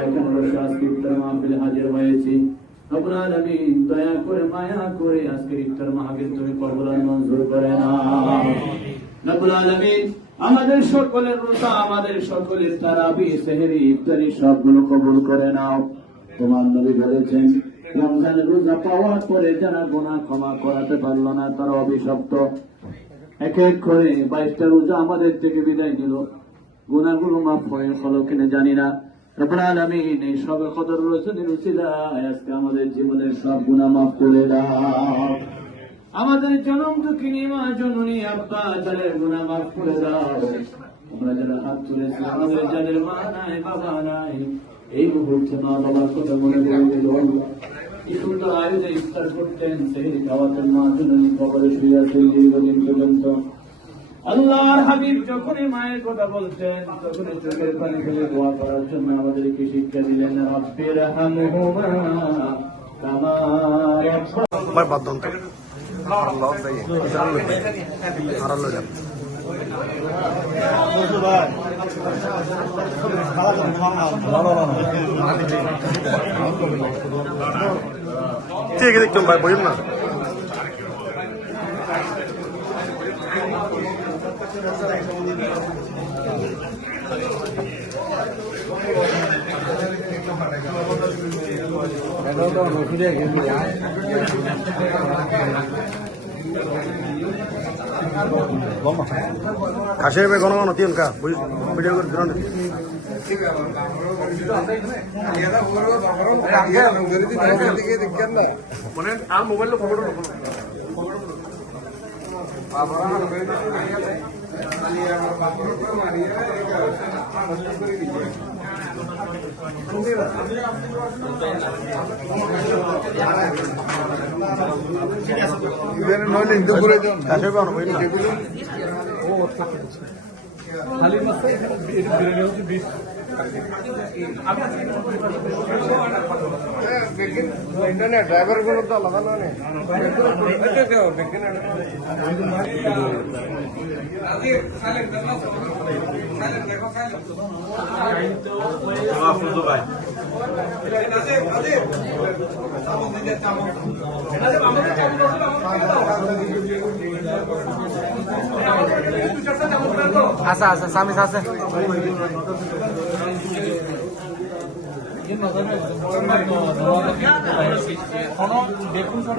এখানে বসে আজকে ইফতার মাহফিলে হাজির হয়েছি। রব্বুল আলামিন দয়া করে মায়া করে আজকে ইফতার মাহফিল তুমি কবুল আর মঞ্জুর করে নাও। রব্বুল আলামিন আমাদের সকলের রোজা, আমাদের সকলের তারাবি, সেহরি, ইফতারি সবগুলো কবুল করে নাও। তোমার নবী বলেছেন, রমজানের রোজা পাওয়ার পরে যারা গুনাহ ক্ষমা করাতে পারল না তারা অভিশপ্ত। এক এক করে 22টা রোজা আমাদের থেকে বিদায় দিল, গুনাহগুলো মাফ হলো কিনা জানি না। রব্বুল আলামিন এই সবে কদর রজনীর উসিলায় আজকে আমাদের জীবনের সব গুনাহ মাফ করে দাও। আমাদের জনম দুঃখিনী মা, জননী, আব্বা যাদের গুনাহ মাফ করে দাও। আমরা যারা হাত তুলেছি, আমাদের যাদের মা নাই, বাবা নাই, এই মুহূর্তে মা বাবার কথা মনে পড়ে গেল। এই সুন্দর আয়োজনে ইফতার করতেন, সেই দাওয়াতের মা জননী কবরে শুয়ে আছেন দীর্ঘদিন পর্যন্ত। আল্লাহর হাবিব যখনই মায়ের কথা বলতেন তখনই চোখের পানি ফেলে দোয়া করার জন্য আমাদেরকে শিক্ষা দিলেন, রব্বির হামহুমা কামা ঠিক আছে, ভাই বইল না। Kasih be gono gono tiun ka video कर drone মনে আর মোবাইল লো ফটো লো নইলে হিন্দু করে দাও কাছে পাও না যেগুলো ও খালি মাসে এটা বিরিয়ানি হচ্ছে 20 इंटरनेट ड्राइवर को तो लगाना नहीं আচ্ছা আচ্ছা সামি আছে দেখুন ছোট